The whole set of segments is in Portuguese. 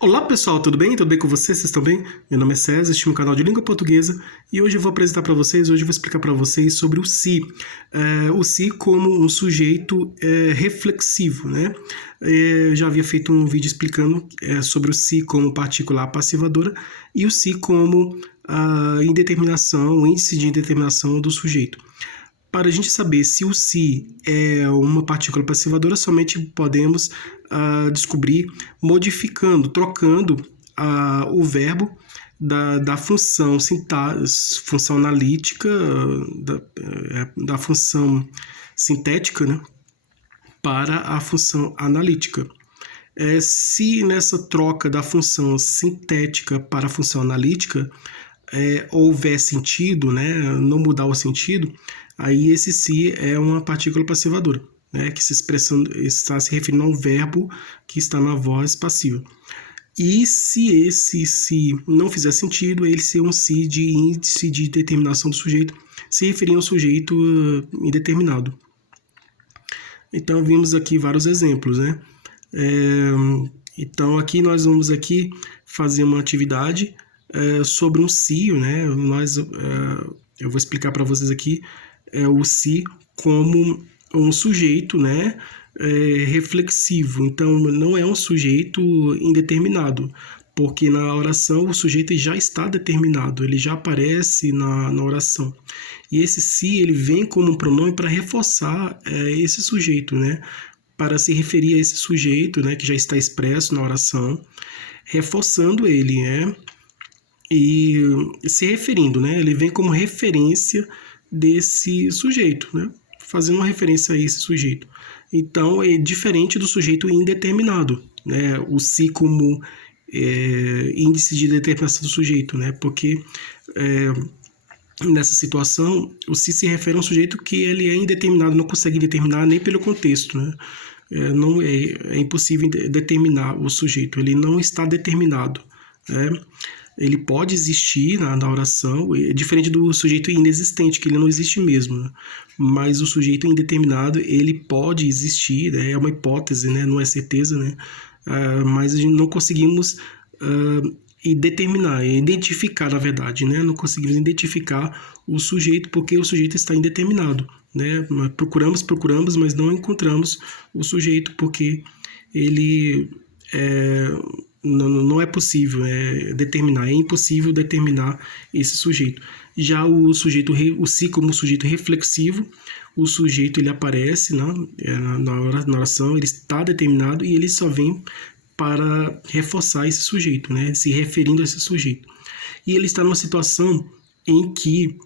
Olá pessoal, tudo bem? Tudo bem com vocês? Vocês estão bem? Meu nome é César, este é um canal de língua portuguesa e hoje eu vou apresentar para vocês, hoje eu vou explicar para vocês sobre o se. O se como um sujeito reflexivo, né? Já havia feito um vídeo explicando sobre o se como partícula passivadora e o se como a indeterminação, o índice de indeterminação do sujeito. Para a gente saber se o se é uma partícula passivadora, somente podemos descobrir modificando, trocando o verbo da função função analítica, da função sintética, né, para a função analítica. Se nessa troca da função sintética para a função analítica houver sentido, né, não mudar o sentido, aí esse se é uma partícula passivadora, né, que está se referindo ao verbo que está na voz passiva. E se esse se não fizer sentido, ele ser um se de índice de determinação do sujeito, se referindo ao sujeito indeterminado. Então, vimos aqui vários exemplos, né? Então, aqui nós vamos aqui fazer uma atividade sobre um se, né? Eu vou explicar para vocês aqui o se como um sujeito, né, reflexivo. Então, não é um sujeito indeterminado, porque na oração o sujeito já está determinado, ele já aparece na oração. E esse se, ele vem como um pronome para reforçar esse sujeito, né, para se referir a esse sujeito, né, que já está expresso na oração, reforçando ele, né, e se referindo, né, ele vem como referência desse sujeito, né, fazendo uma referência a esse sujeito. Então, é diferente do sujeito indeterminado, né, o se como índice de determinação do sujeito, né, porque nessa situação, o se refere a um sujeito que ele é indeterminado, não consegue determinar nem pelo contexto, né, é impossível determinar o sujeito, ele não está determinado, né? Ele pode existir na oração, diferente do sujeito inexistente, que ele não existe mesmo, né? Mas o sujeito indeterminado, ele pode existir, né? É uma hipótese, né? Não é certeza, né? Mas a gente não conseguimos identificar, na verdade, né? Não conseguimos identificar o sujeito porque o sujeito está indeterminado, né? Procuramos, mas não encontramos o sujeito porque ele não é possível determinar, é impossível determinar esse sujeito. Já o se como sujeito reflexivo, o sujeito ele aparece na oração, ele está determinado e ele só vem para reforçar esse sujeito, né, se referindo a esse sujeito. E ele está numa situação em que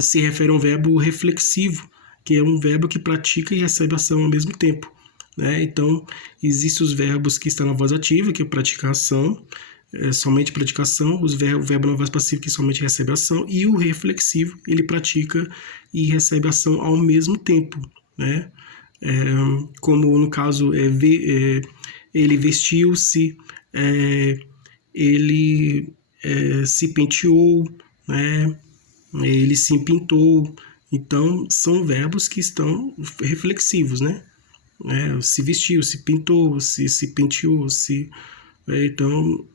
se refere a um verbo reflexivo, que é um verbo que pratica e recebe ação ao mesmo tempo, né? Então, existem os verbos que estão na voz ativa, que é praticar ação, somente praticação, o verbo na voz passiva, que somente recebe ação, e o reflexivo, ele pratica e recebe ação ao mesmo tempo, né? Como no caso, ele vestiu-se, ele se penteou, né? Ele se pintou. Então, são verbos que estão reflexivos, né? Se vestiu, se pintou, se penteou, então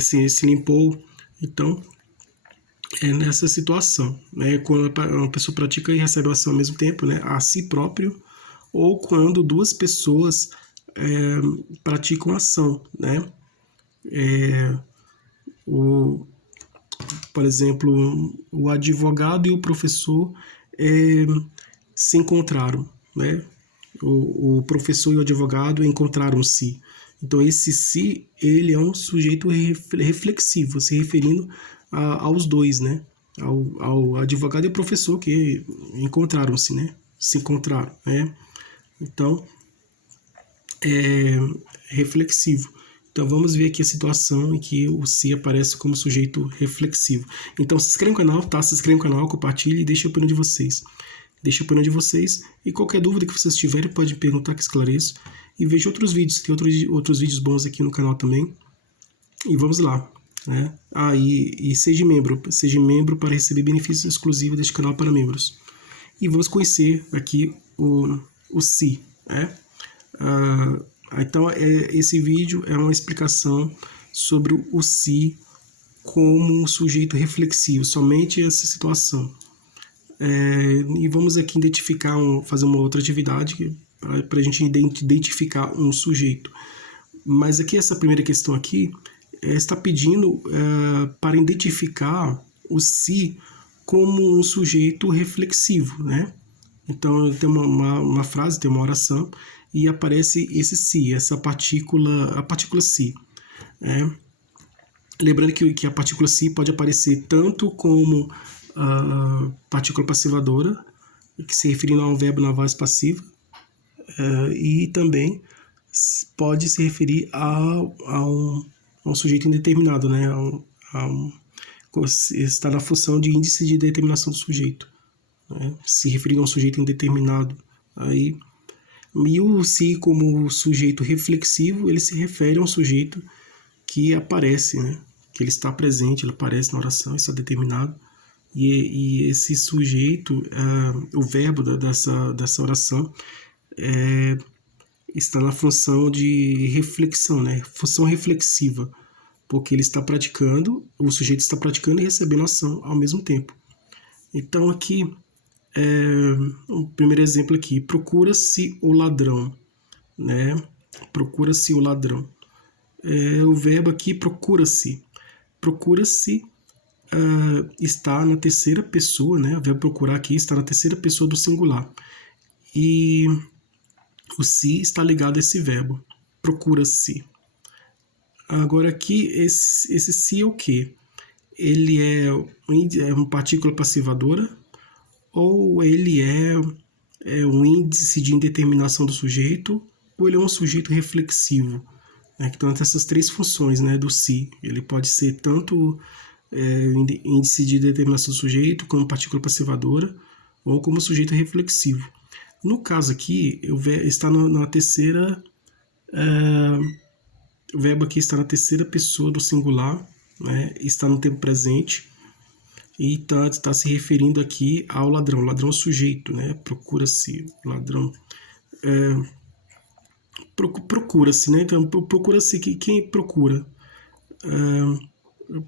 se limpou. Então, é nessa situação, né? Quando uma pessoa pratica e recebe a ação ao mesmo tempo, né? A si próprio, ou quando duas pessoas praticam ação, né? Por exemplo, o advogado e o professor se encontraram, né? O professor e o advogado encontraram-se. Então, esse se, ele é um sujeito reflexivo, se referindo aos dois, né? Ao advogado e ao professor que encontraram-se, né? Se encontraram, né? Então, é reflexivo. Então, vamos ver aqui a situação em que o se aparece como sujeito reflexivo. Então, se inscreve no canal, tá? Se inscreve no canal, compartilhe e deixa a opinião de vocês. Deixa a opinião de vocês e qualquer dúvida que vocês tiverem pode perguntar que esclareço. E veja outros vídeos, tem outros vídeos bons aqui no canal também. E vamos lá, né? E seja membro para receber benefícios exclusivos deste canal para membros. E vamos conhecer aqui o se, né? Então, esse vídeo é uma explicação sobre o se como um sujeito reflexivo, somente essa situação. E vamos aqui identificar, fazer uma outra atividade para a gente identificar um sujeito. Mas aqui, essa primeira questão aqui, está pedindo para identificar o se como um sujeito reflexivo, né? Então, tem uma frase, tem uma oração, e aparece esse se, a partícula se. Lembrando que a partícula se pode aparecer tanto como partícula passivadora, que se referindo a um verbo na voz passiva, e também pode se referir a um sujeito indeterminado, né? Está na função de índice de determinação do sujeito, né? Se referindo a um sujeito indeterminado. E o se como sujeito reflexivo, ele se refere a um sujeito que aparece, né? Que ele está presente, ele aparece na oração, está determinado. E esse sujeito, o verbo dessa oração, está na função de reflexão, né? Função reflexiva, porque ele está praticando, o sujeito está praticando e recebendo ação ao mesmo tempo. Então aqui, o primeiro exemplo aqui, procura-se o ladrão, né? Procura-se o ladrão. O verbo aqui, procura-se. Procura-se está na terceira pessoa, né? O verbo procurar aqui está na terceira pessoa do singular. E o se está ligado a esse verbo, procura-se. Agora aqui, esse se é o quê? Ele é uma partícula passivadora ou ele é um índice de indeterminação do sujeito ou ele é um sujeito reflexivo? Então, tem essas três funções, né, do se. Ele pode ser tanto índice de determinação do sujeito como partícula passivadora ou como sujeito reflexivo. No caso aqui, está na terceira... o verbo aqui está na terceira pessoa do singular, né? Está no tempo presente e está se referindo aqui ao ladrão. O ladrão é o sujeito, né? Procura-se, ladrão. Procura-se, né? Então, procura-se, quem procura?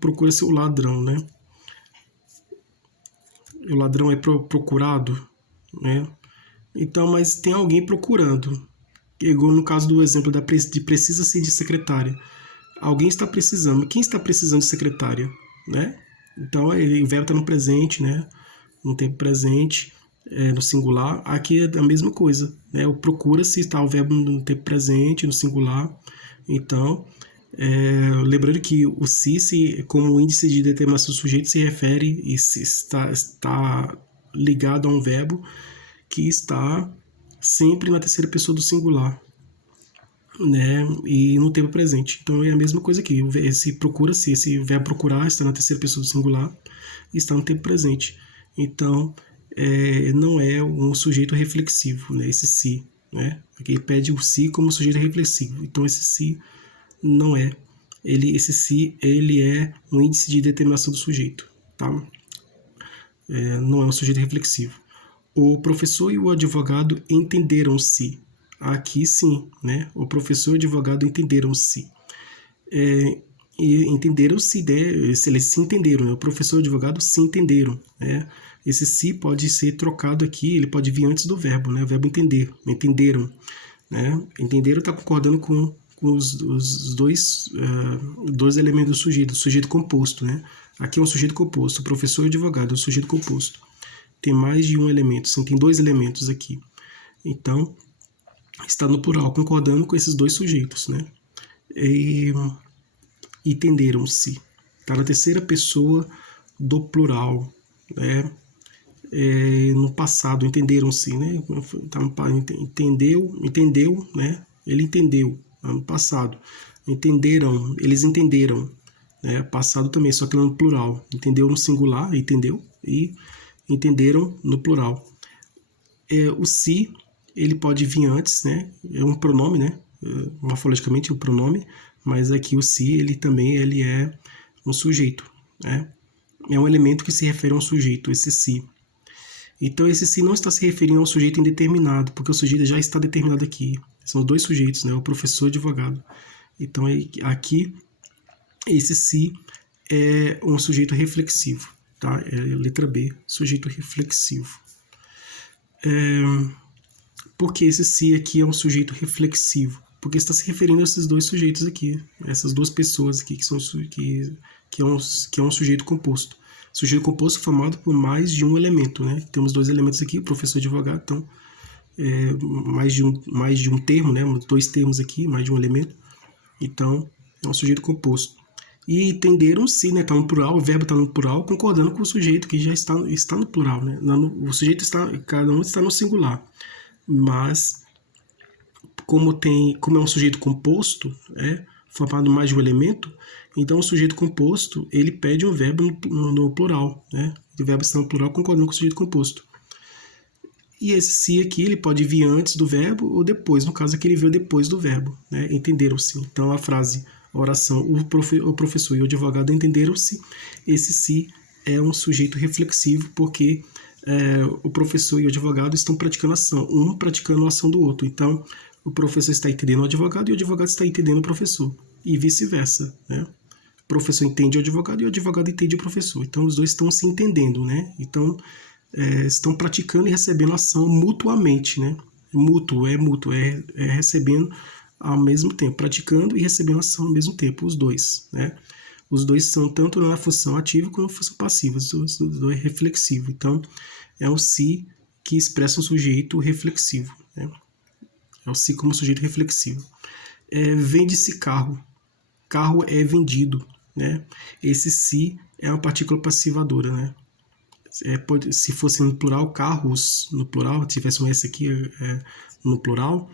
Procura-se o ladrão, né? O ladrão é procurado, né? Então, mas tem alguém procurando. Igual no caso do exemplo de precisa-se de secretária. Alguém está precisando. Quem está precisando de secretária, né? Então, o verbo está no presente, né? No tempo presente, no singular. Aqui é a mesma coisa, né? O procura-se está o verbo no tempo presente, no singular. Então, lembrando que o se, como índice de determinação do sujeito, se refere e está ligado a um verbo que está sempre na terceira pessoa do singular, né? E no tempo presente. Então é a mesma coisa aqui. Esse procura-se, esse verbo procurar está na terceira pessoa do singular e está no tempo presente. Então não é um sujeito reflexivo, né? Esse se, né? Aqui pede o se como sujeito reflexivo. Então esse se não é. Esse se ele é um índice de determinação do sujeito, tá? Não é um sujeito reflexivo. O professor e o advogado entenderam-se. Aqui sim, né? O professor e o advogado entenderam-se. Entenderam-se, né? Eles se entenderam, né? O professor e o advogado se entenderam, né? Esse se pode ser trocado aqui, ele pode vir antes do verbo, né? O verbo entender, entenderam, né? Entenderam está concordando com os dois elementos do sujeito composto, né? Aqui é um sujeito composto, o professor e o advogado é um sujeito composto. Tem mais de um elemento, sim, tem dois elementos aqui. Então, está no plural, concordando com esses dois sujeitos, né? Entenderam-se. Está na terceira pessoa do plural, né? No passado, entenderam-se, né? Entendeu, né? Ele entendeu, no passado. Entenderam, eles entenderam, né? Passado também, só que no plural. Entendeu no singular, entendeu, e entenderam no plural. O se, ele pode vir antes, né? É um pronome, né? Morfologicamente, um pronome, mas aqui o se, ele é um sujeito, né? É um elemento que se refere a um sujeito, esse se. Então, esse se não está se referindo a um sujeito indeterminado, porque o sujeito já está determinado aqui. São dois sujeitos, né? O professor e o advogado. Então, aqui, esse se é um sujeito reflexivo, tá? É a letra B, sujeito reflexivo. Por que esse se aqui é um sujeito reflexivo? Porque está se referindo a esses dois sujeitos aqui, essas duas pessoas aqui, que é um sujeito composto. Sujeito composto formado por mais de um elemento, né? Temos dois elementos aqui, o professor e o advogado, então mais de um termo, né? Dois termos aqui, mais de um elemento. Então, é um sujeito composto. E entenderam-se, né? Está no plural, o verbo está no plural, concordando com o sujeito que já está no plural, né? O sujeito cada um está no singular. Mas, como é um sujeito composto, formado mais de um elemento, então o sujeito composto, ele pede um verbo no plural, né? O verbo está no plural concordando com o sujeito composto. E esse se aqui, ele pode vir antes do verbo ou depois, no caso aqui ele veio depois do verbo, né? Entenderam-se. Então a frase, a oração, o professor e o advogado entenderam-se, esse se é um sujeito reflexivo, porque o professor e o advogado estão praticando ação, um praticando a ação do outro. Então, o professor está entendendo o advogado e o advogado está entendendo o professor, e vice-versa, né? O professor entende o advogado e o advogado entende o professor. Então, os dois estão se entendendo, né? Então, estão praticando e recebendo ação mutuamente, né? Mútuo, é recebendo ao mesmo tempo, praticando e recebendo ação ao mesmo tempo, os dois, né? Os dois são tanto na função ativa como na função passiva, os dois é reflexivo. Então, é o se que expressa um sujeito reflexivo, né? É o se como sujeito reflexivo. Vende-se carro. Carro é vendido, né? Esse se é uma partícula passivadora, né? Se fosse no plural, carros, no plural, tivesse um S aqui no plural,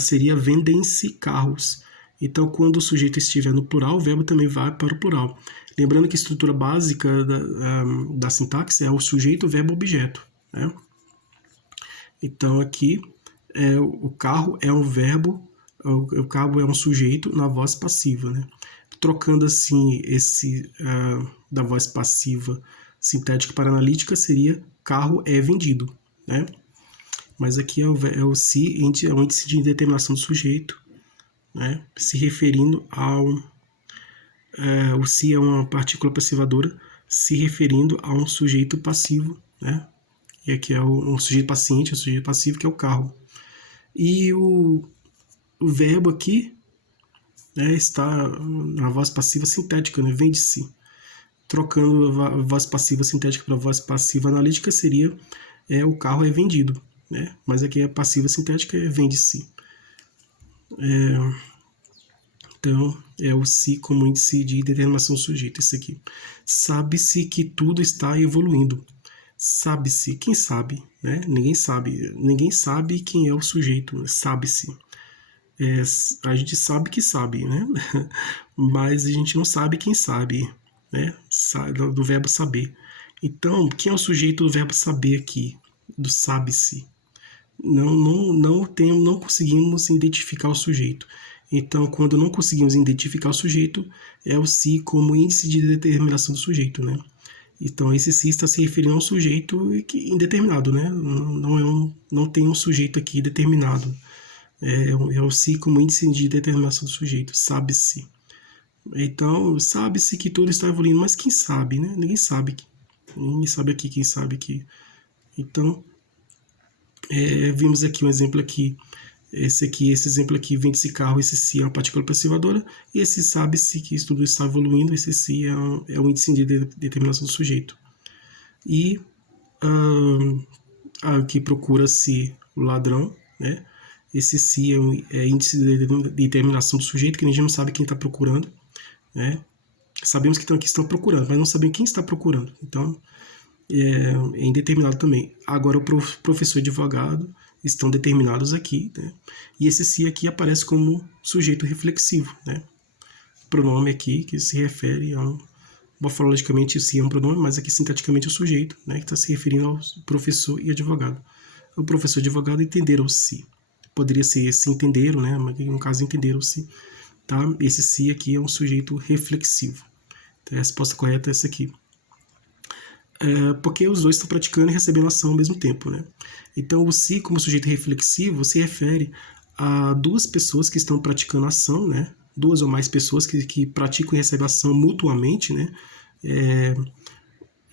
seria vendem-se carros. Então, quando o sujeito estiver no plural, o verbo também vai para o plural. Lembrando que a estrutura básica da sintaxe é o sujeito, verbo, objeto, né? Então, aqui, o carro é um verbo, o carro é um sujeito na voz passiva, né? Trocando assim da voz passiva sintética para analítica, seria carro é vendido, né? Mas aqui é o se, é o índice de indeterminação do sujeito, né? Se referindo o se é uma partícula passivadora, se referindo a um sujeito passivo, né? E aqui é um sujeito paciente, um sujeito passivo, que é o carro. E o verbo aqui está na voz passiva sintética, né? Vende-se. Trocando a voz passiva sintética para a voz passiva analítica, seria o carro é vendido, né? Mas aqui a passiva sintética vende-se. Então, é o se como índice de determinação do sujeito, esse aqui. Sabe-se que tudo está evoluindo. Sabe-se, quem sabe, né? Ninguém sabe. Ninguém sabe quem é o sujeito, sabe-se. A gente sabe que sabe, né? Mas a gente não sabe quem sabe, né? Do verbo saber. Então, quem é o sujeito do verbo saber aqui? Do sabe-se. Não conseguimos identificar o sujeito. Então, quando não conseguimos identificar o sujeito, é o se como índice de determinação do sujeito, né? Então, esse se está se referindo a um sujeito indeterminado, né? Não tem um sujeito aqui determinado. É o se como índice de determinação do sujeito, sabe-se. Então, sabe-se que tudo está evoluindo, mas quem sabe, né? Ninguém sabe. Ninguém sabe aqui, quem sabe aqui. Então, vimos aqui um exemplo aqui. Esse exemplo aqui, vende-se carro, esse se é uma partícula passivadora, e esse sabe-se que tudo está evoluindo, esse se é um índice de determinação do sujeito. E aqui procura-se o ladrão, né? Esse se é índice de determinação do sujeito, que a gente não sabe quem está procurando, né? Sabemos que aqui estão procurando, mas não sabemos quem está procurando. Então, é indeterminado também. Agora, o professor e advogado estão determinados aqui, né? E esse se aqui aparece como sujeito reflexivo, né? Pronome aqui que se refere a morfologicamente o se é um pronome, mas aqui sintaticamente o sujeito, né? Que está se referindo ao professor e advogado. O professor e advogado entenderam-se. Poderia ser se entenderam, né? Mas no caso entenderam-se, tá? Esse se aqui é um sujeito reflexivo. Então, a resposta correta é essa aqui. Porque os dois estão praticando e recebendo ação ao mesmo tempo, né? Então, o se como sujeito reflexivo se refere há duas pessoas que estão praticando ação, né? Duas ou mais pessoas que praticam e recebem ação mutuamente, né?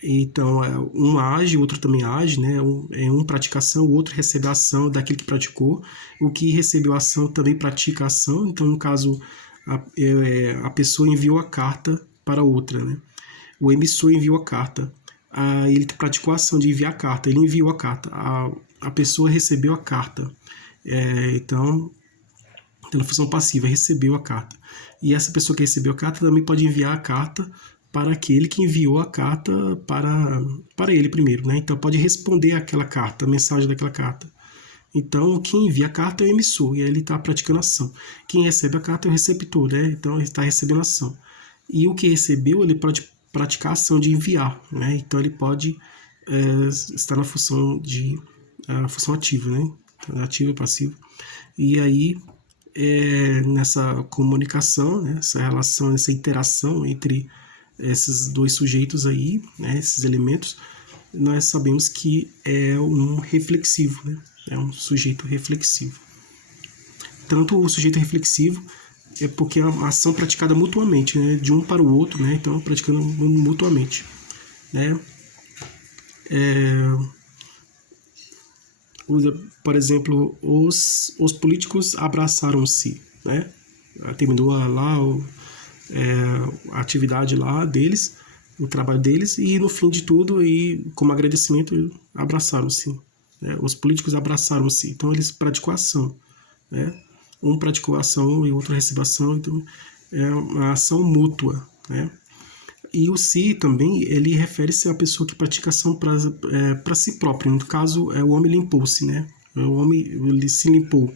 Então, um age, o outro também age, né? Um pratica ação, o outro recebe a ação daquele que praticou. O que recebeu a ação também pratica a ação. Então, no caso, a pessoa enviou a carta para outra, né? O emissor enviou a carta. Ele praticou a ação de enviar a carta, ele enviou a carta. A pessoa recebeu a carta. Então, pela função passiva, recebeu a carta. E essa pessoa que recebeu a carta também pode enviar a carta para aquele que enviou a carta para ele primeiro, né? Então pode responder aquela carta, a mensagem daquela carta. Então quem envia a carta é o emissor, e aí ele está praticando ação. Quem recebe a carta é o receptor, né? Então ele está recebendo ação. E o que recebeu, ele pode praticar a ação de enviar, né? Então ele pode estar na função a função ativa, né? Ativa e passiva. E aí nessa comunicação, né? Essa relação, essa interação entre esses dois sujeitos aí, né, esses elementos, nós sabemos que é um reflexivo, né? É um sujeito reflexivo. Tanto o sujeito reflexivo é porque é uma ação praticada mutuamente, né, de um para o outro, né? Então praticando mutuamente, né? Por exemplo, os políticos abraçaram-se, né? Terminou lá a atividade lá deles, o trabalho deles, e no fim de tudo, e como agradecimento, abraçaram-se, né? Os políticos abraçaram-se, então eles praticou ação, né? Um praticou ação e o outro recebeu ação, então é uma ação mútua, né? E o si também, ele refere-se à pessoa que pratica ação para si próprio. No caso, o homem limpou-se, né? O homem ele se limpou.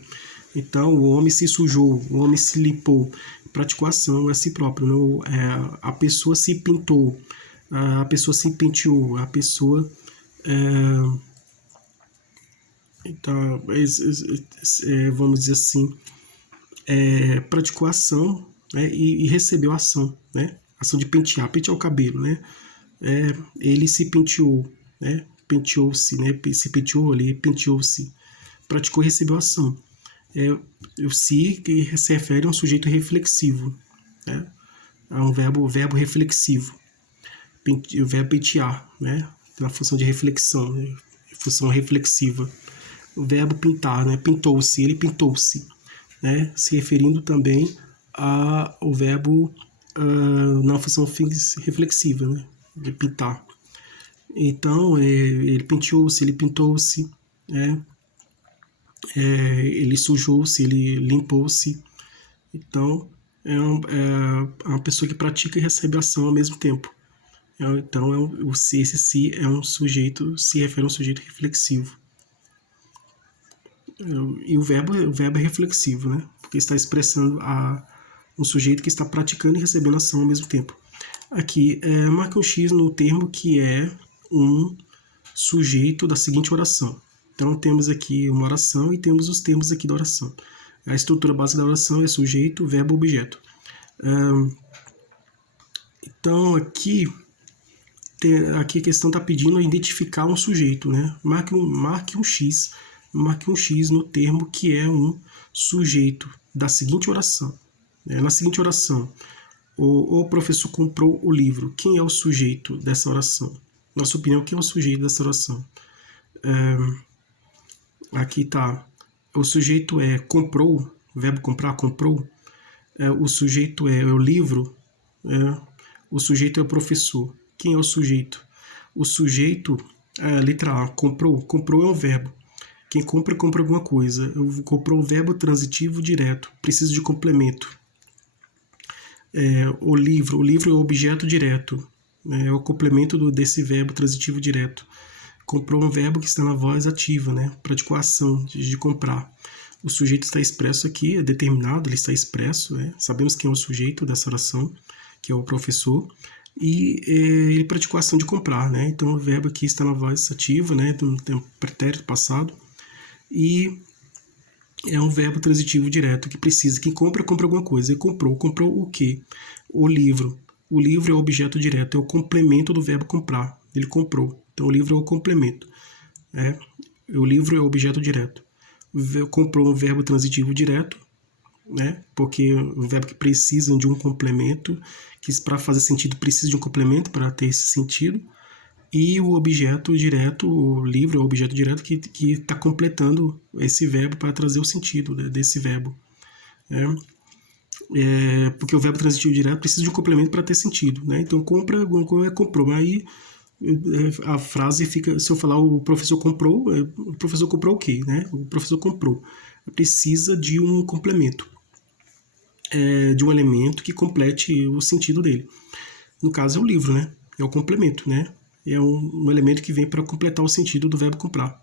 Então, o homem se sujou, o homem se limpou. Praticou ação a si próprio. Não? A pessoa se pintou, a pessoa se penteou, a pessoa... então, vamos dizer assim, praticou ação, né? E recebeu ação, né? Ação de pentear o cabelo, né? Ele se penteou, né? Penteou-se, né? Se penteou, ele penteou-se. Praticou e recebeu ação. O si que se refere a um sujeito reflexivo, né? A um verbo reflexivo. O verbo pentear, né? Na função de reflexão, né? Função reflexiva. O verbo pintar, né? Pintou-se, ele pintou-se, né? Se referindo também ao verbo na função reflexiva, né? De pintar. Então, ele penteou-se, ele pintou-se, né? Ele sujou-se, ele limpou-se. Então, é uma pessoa que pratica e recebe ação ao mesmo tempo. Então, esse si é um sujeito, se refere a um sujeito reflexivo. E o verbo é reflexivo, né? Porque está expressando um sujeito que está praticando e recebendo ação ao mesmo tempo. Aqui, marca um X no termo que é um sujeito da seguinte oração. Então, temos aqui uma oração e temos os termos aqui da oração. A estrutura básica da oração é sujeito, verbo, objeto. Então, aqui a questão está pedindo identificar um sujeito, né? Marque um X no termo que é um sujeito da seguinte oração. Na seguinte oração, o professor comprou o livro. Quem é o sujeito dessa oração? Na sua opinião, quem é o sujeito dessa oração? Aqui está. O sujeito comprou, o verbo comprar, comprou. O sujeito é o livro. O sujeito é o professor. Quem é o sujeito? O sujeito, letra A, comprou. Comprou é um verbo. Quem compra alguma coisa. Comprou um verbo transitivo direto. Preciso de complemento. O livro é o objeto direto. É o complemento desse verbo transitivo direto. Comprou um verbo que está na voz ativa, né? Praticou a ação de comprar. O sujeito está expresso aqui, é determinado, ele está expresso, né? Sabemos quem é o sujeito dessa oração, que é o professor, e ele praticou a ação de comprar, né? Então o verbo aqui está na voz ativa, né? Tem um pretérito passado, e é um verbo transitivo direto que precisa, quem compra alguma coisa. Ele comprou o quê? O livro. O livro é o objeto direto, é o complemento do verbo comprar. Ele comprou. Então o livro é o complemento. O livro é o objeto direto. comprou um verbo transitivo direto, né? Porque o verbo que precisa de um complemento, que para fazer sentido precisa de um complemento para ter esse sentido, e o objeto direto, o livro é o objeto direto que está completando esse verbo para trazer o sentido, né, desse verbo. Porque o verbo transitivo direto precisa de um complemento para ter sentido, né? Então compra, comprou. Aí a frase fica, se eu falar o professor comprou o quê, né? O professor comprou. Precisa de um complemento, de um elemento que complete o sentido dele. No caso é o livro, né? É o complemento, né? É um elemento que vem para completar o sentido do verbo comprar.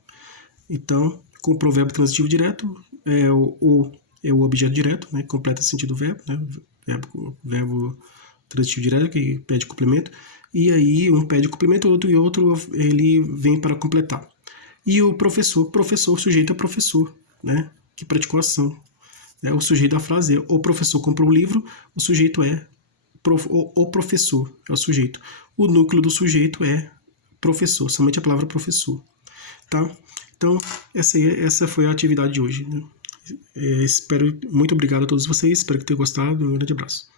Então, comprou o verbo transitivo direto, é o objeto direto, né? Completa o sentido do verbo, né? Verbo transitivo direto que pede complemento. E aí um pede complemento, outro e outro ele vem para completar. E o professor, o sujeito é professor, né? Que praticou a ação. O sujeito da frase é: o professor comprou o livro, o sujeito é o professor, é o sujeito. O núcleo do sujeito é professor, somente a palavra professor. Tá? Então, essa foi a atividade de hoje. Né? Muito obrigado a todos vocês, espero que tenham gostado. Um grande abraço.